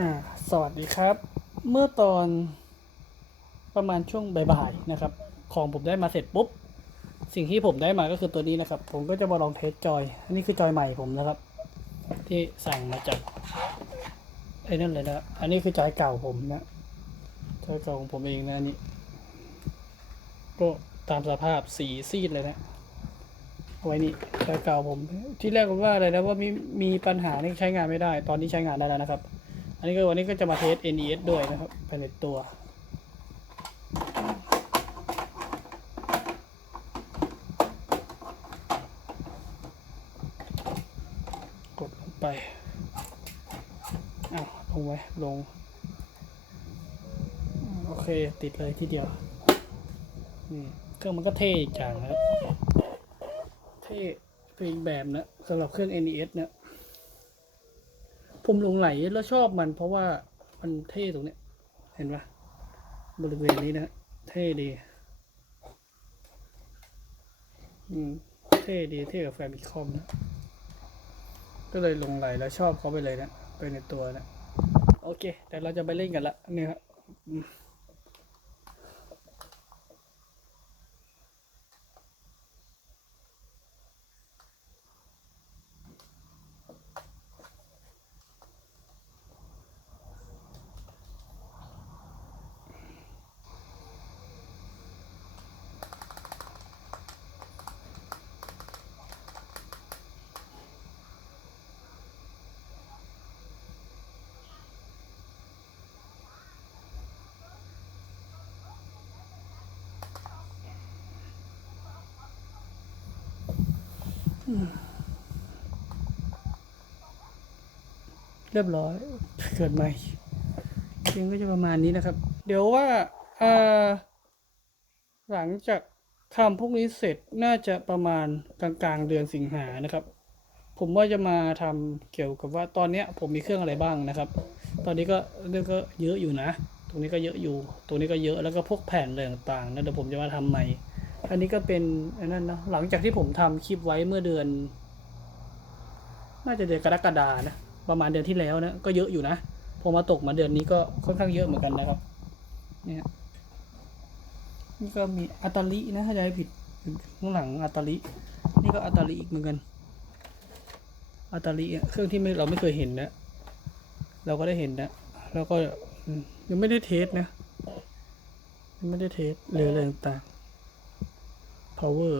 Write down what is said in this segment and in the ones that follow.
อ่าสวัสดีครับ เมื่อตอนประมาณช่วงบ่ายๆนะครับ ของผมได้มาเสร็จปุ๊บ สิ่งที่ผมได้มาก็คือตัวนี้นะครับ ผมก็จะมาลองเทสจอย อันนี้คือจอยใหม่ผมนะครับ ที่สั่งมาจากไอ้นั่นเลยนะอันนี้คือจอยเก่าผมนะจอยเก่าของผมเองนะอันนี้ก็ตามสภาพสีซีดเลยนะไว้นี่จอยเก่าผม ที่แรกผมว่าอะไรนะว่ามีมีปัญหานี่ใช้งานไม่ได้ ตอนนี้ใช้งานได้แล้วนะครับ นนี้ก็วันนี้ก็จะมาเทส NES ด้วยนะครับภายในตัว กดลงไปอ้าวลงไว้ลง โอเคติดเลยทีเดียว นี่เครื่องมันก็เท่อีกอย่างนะครับ เท่เป็นอีกแบบนะสำหรับเครื่อง NES นะ ผมหลงไหลแล้วชอบมันเพราะว่ามันเท่ตรงเนี้ย เห็นปะบริเวณนี้นะเท่ดี อืม เท่ดีเท่กับแฟมิคอมนะ ก็เลยหลงไหลแล้วชอบเขาไปเลยนะ ไปในตัวนะ โอเค แต่เราจะไปเล่นกันละเนี่ยครับ เรียบร้อย เกิดใหม่เกมก็จะประมาณนี้นะครับ เดี๋ยวว่าหลังจากทำพวกนี้เสร็จน่าจะประมาณกลางๆเดือนสิงหานะครับ ผมว่าจะมาทำเกี่ยวกับว่าตอนนี้ผมมีเครื่องอะไรบ้างนะครับ ตอนนี้ก็เรื่องก็เยอะอยู่นะ ตรงนี้ก็เยอะอยู่ ตรงนี้ก็เยอะแล้วก็พวกแผ่นอะไรต่างๆนะเดี๋ยวผมจะมาทำใหม่ อันนี้ก็เป็นอันนั้นนะหลังจากที่ผมทำคลิปไว้เมื่อเดือน น่าจะเดือนกรกฎานะ ประมาณเดือนที่แล้วนะ ก็เยอะอยู่นะ พอมาตกมาเดือนนี้ก็ค่อนข้างเยอะเหมือนกันนะครับ เนี่ยนี่ก็มีอัตลินะถ้าจะให้ผิดข้างหลังอัตลินี่ก็อัตลิอีกเหมือนกันอัตลิเครื่องที่ไม่เราไม่เคยเห็นนะเราก็ได้เห็นนะแล้วก็ยังไม่ได้เทสนะยังไม่ได้เทสหรืออะไรต่างๆ power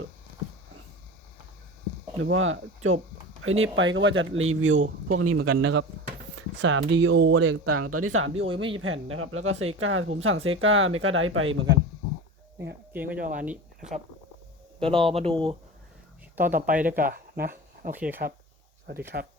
หรือว่าจบไอ้นี่ไปก็ว่าจะรีวิวพวกนี้เหมือนกันนะครับ 3DO อะไรต่างๆ ตอนนี้ 3DO ยังไม่มีแผ่นนะครับ แล้วก็เซกาผมสั่งเซกาเมกาไดไปเหมือนกันนี่ฮะเกมก็จะประมาณนี้นะครับ เดี๋ยวรอมาดูตอนต่อไปดีกว่านะ โอเคครับ สวัสดีครับ